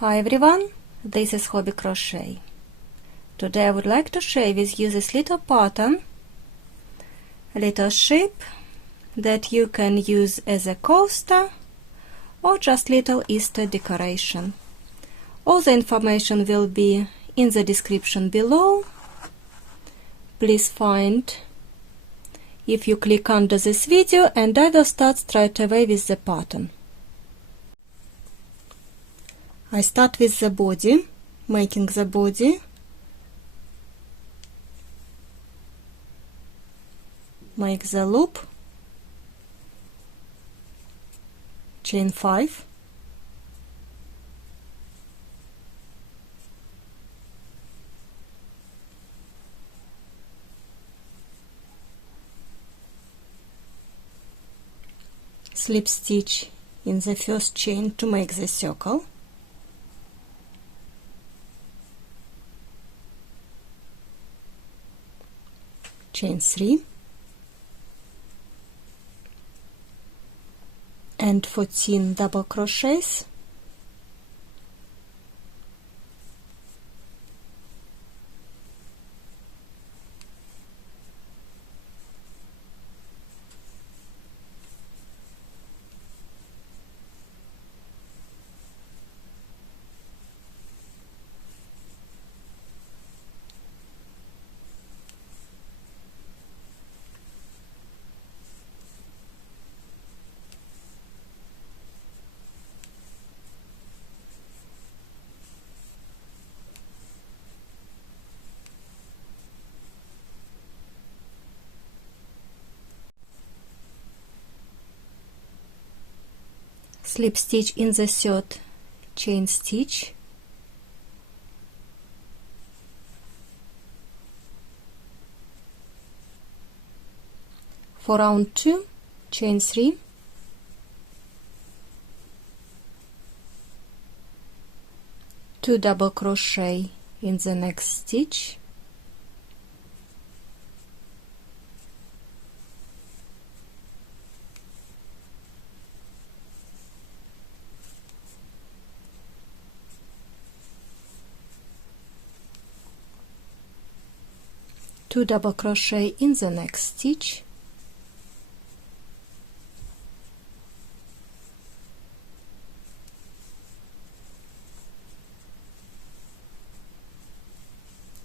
Hi everyone, this is Hobbi Crochet. Today I would like to share with you this little pattern, a little ship that you can use as a coaster or just little Easter decoration. All the information will be in the description below. Please find if you click under this video, and I will start straight away with the pattern. I start with the body, making the body, make the loop, chain 5, slip stitch in the first chain to make the circle, chain 3 and 14 double crochets, slip stitch in the third chain stitch, for round 2 chain 3, two double crochet in the next stitch, two double crochet in the next stitch,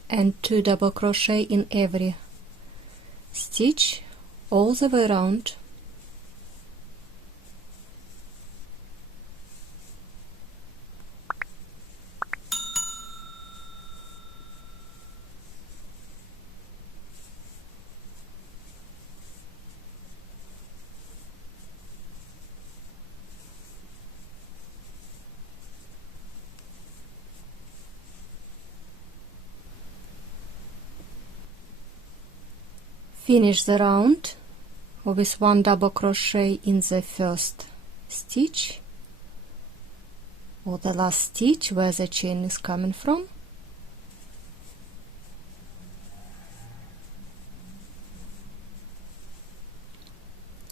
and two double crochet in every stitch all the way around. Finish the round with one double crochet in the first stitch or the last stitch where the chain is coming from,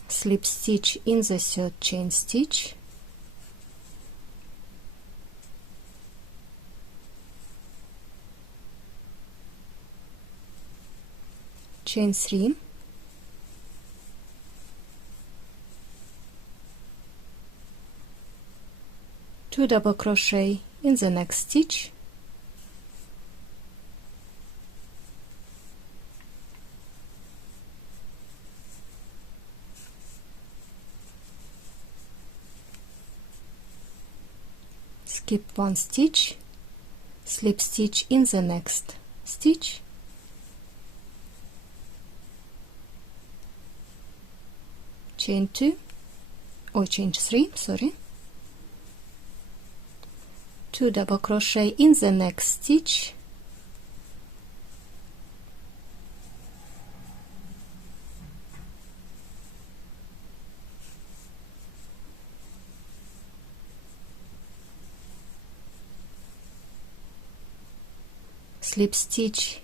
slip stitch in the third chain stitch, chain 3, two double crochet in the next stitch, skip one stitch, slip stitch in the next stitch, chain 2 or chain 3, sorry, two double crochet in the next stitch, slip stitch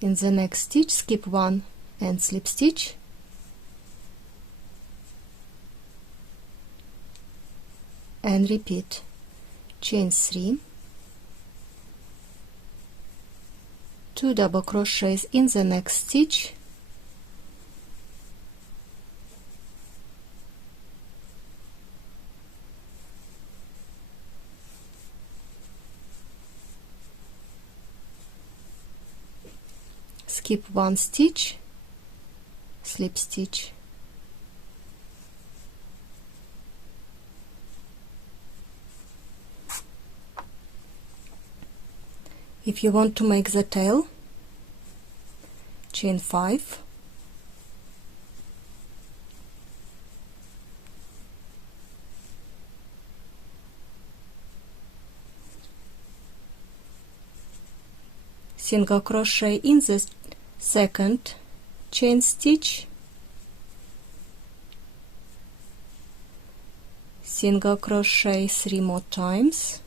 in the next stitch, skip one and slip stitch, and repeat. chain 3, 2 double crochets in the next stitch, skip 1 stitch, slip stitch, if you want to make the tail, chain 5, single crochet in the second chain stitch, single crochet 3 more times,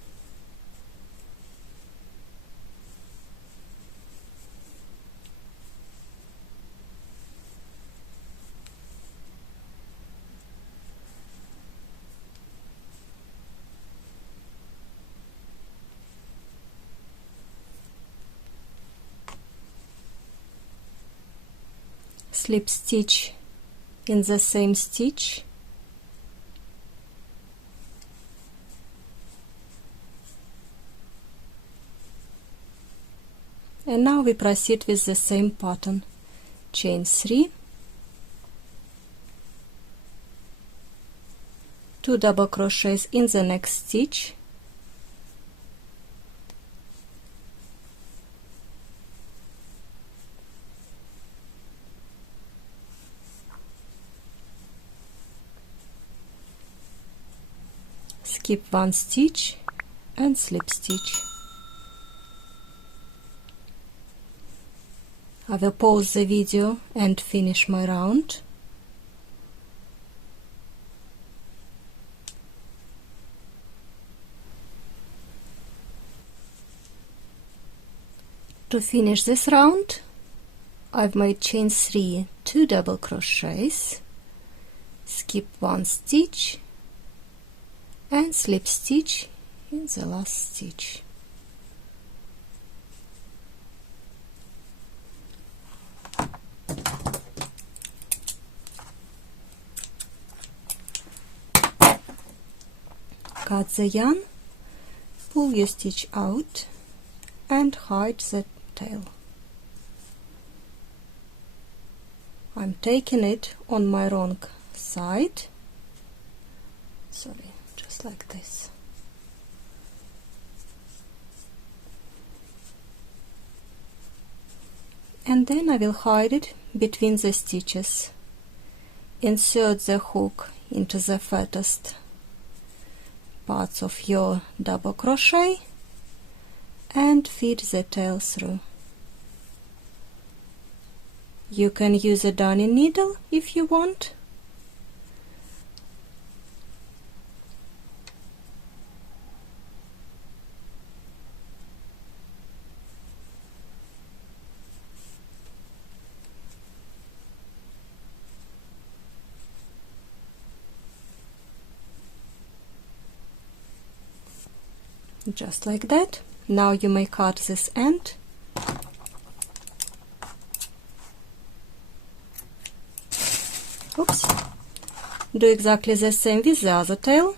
slip stitch in the same stitch, and now we proceed with the same pattern, chain 3, 2 double crochets in the next stitch, skip 1 stitch and slip stitch. I will pause the video and finish my round. To finish this round, I've made chain 3, 2 double crochets, skip 1 stitch and slip stitch in the last stitch. Cut the yarn, pull your stitch out and hide the tail. I'm taking it on my wrong side, sorry, just like this. And then I will hide it between the stitches. Insert the hook into the fattest parts of your double crochet and feed the tail through. You can use a darning needle if you want. Just like that. Now you may cut this end. Oops. Do exactly the same with the other tail.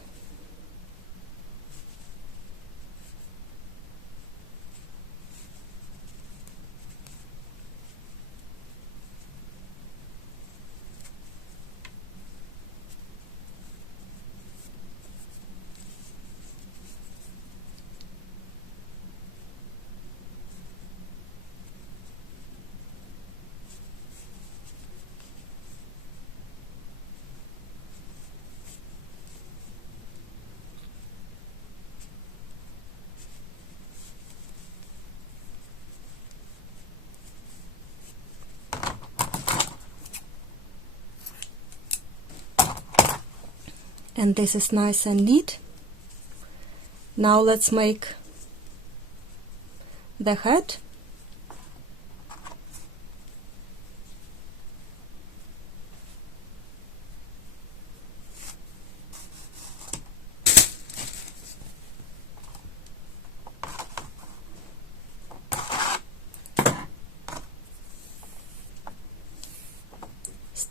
And this is nice and neat. Now let's make the head.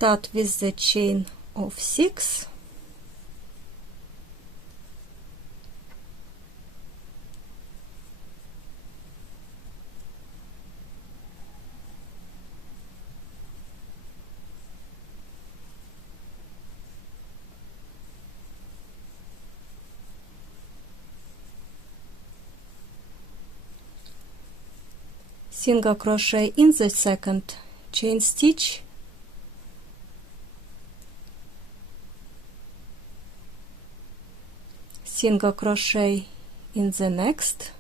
start with the chain of 6, single crochet in the second chain stitch, single crochet in the next,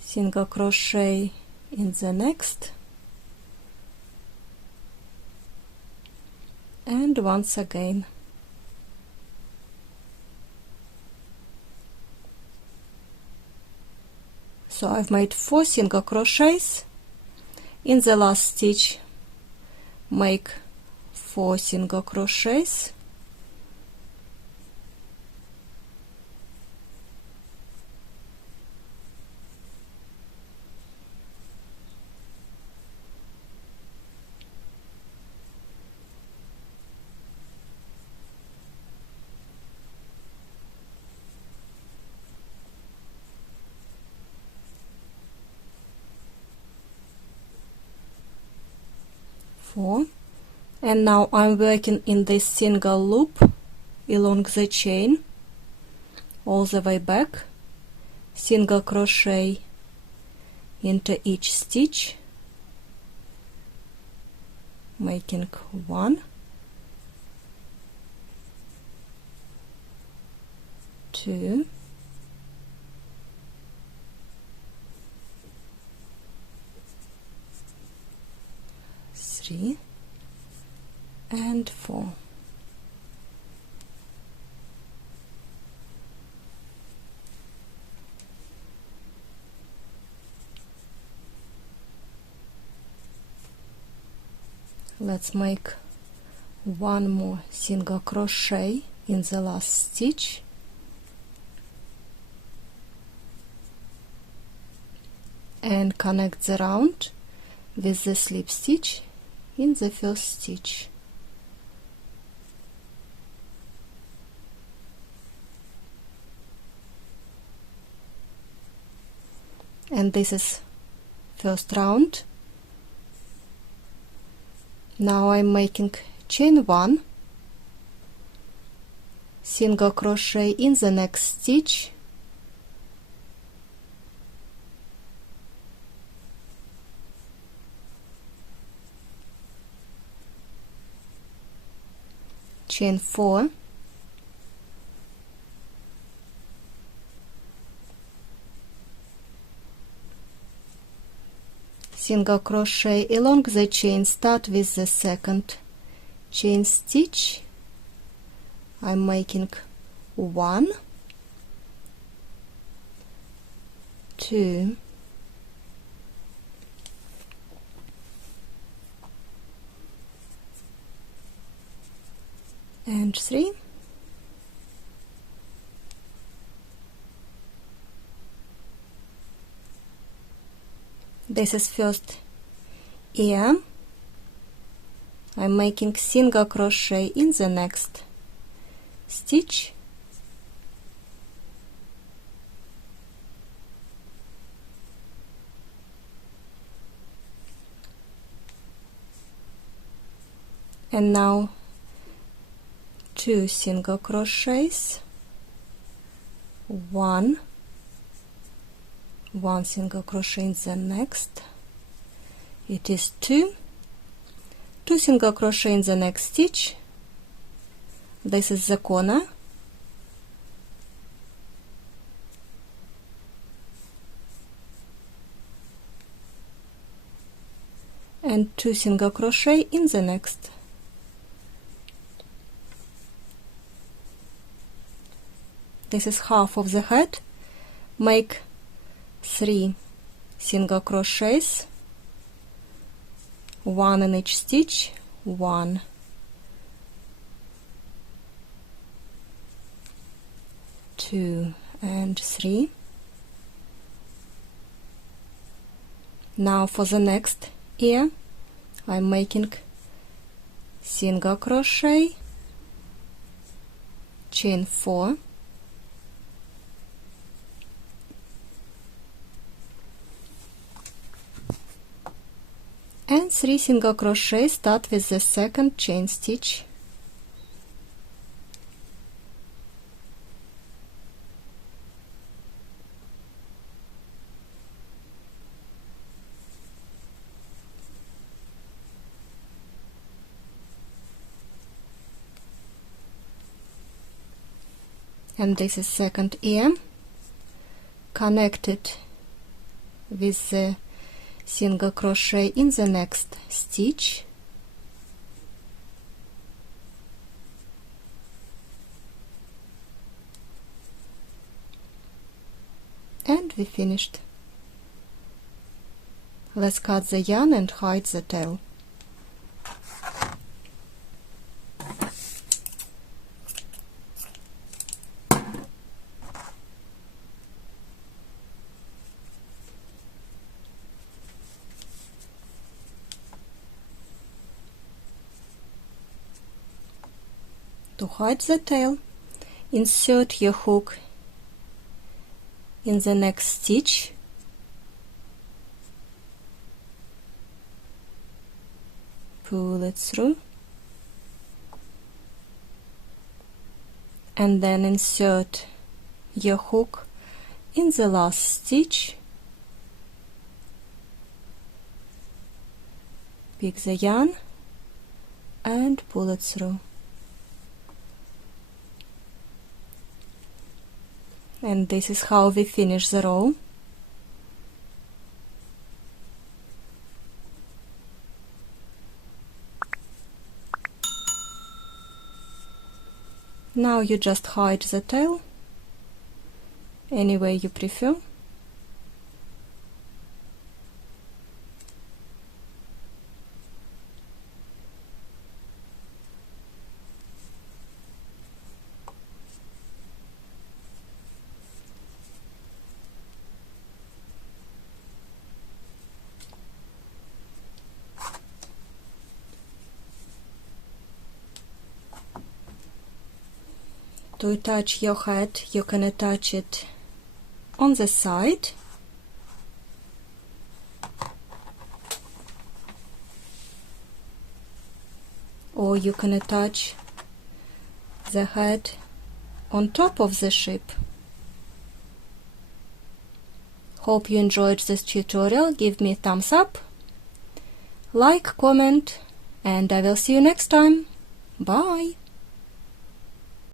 single crochet in the next, and once again. So I've made 4 single crochets. In the last stitch, make 4 single crochets, and now I'm working in this single loop along the chain all the way back, single crochet into each stitch, making 1, 2, 3, and 4. Let's make 1 more single crochet in the last stitch, and connect the round with the slip stitch in the first stitch. And this is first round. Now I'm making chain 1, single crochet in the next stitch, chain 4, single crochet along the chain, start with the second chain stitch. I'm making 1, 2, and 3. This is first ear. I'm making single crochet in the next stitch, and now 2 single crochets, 1 single crochet in the next, it is 2 single crochet in the next stitch, this is the corner, and 2 single crochet in the next. This is half of the head. Make 3 single crochets, 1 in each stitch, 1, 2, and 3, Now for the next ear, I'm making single crochet, chain 4, and 3 single crochet. Start with the second chain stitch, and this is second ear connected with the single crochet in the next stitch, and we finished. Let's cut the yarn and hide the tail. To hide the tail, insert your hook in the next stitch, pull it through, and then insert your hook in the last stitch, pick the yarn and pull it through. And this is how we finish the row. Now you just hide the tail any way you prefer. To attach your hat, you can attach it on the side, or you can attach the hat on top of the ship. Hope you enjoyed this tutorial. Give me a thumbs up, like, comment, and I will see you next time. Bye!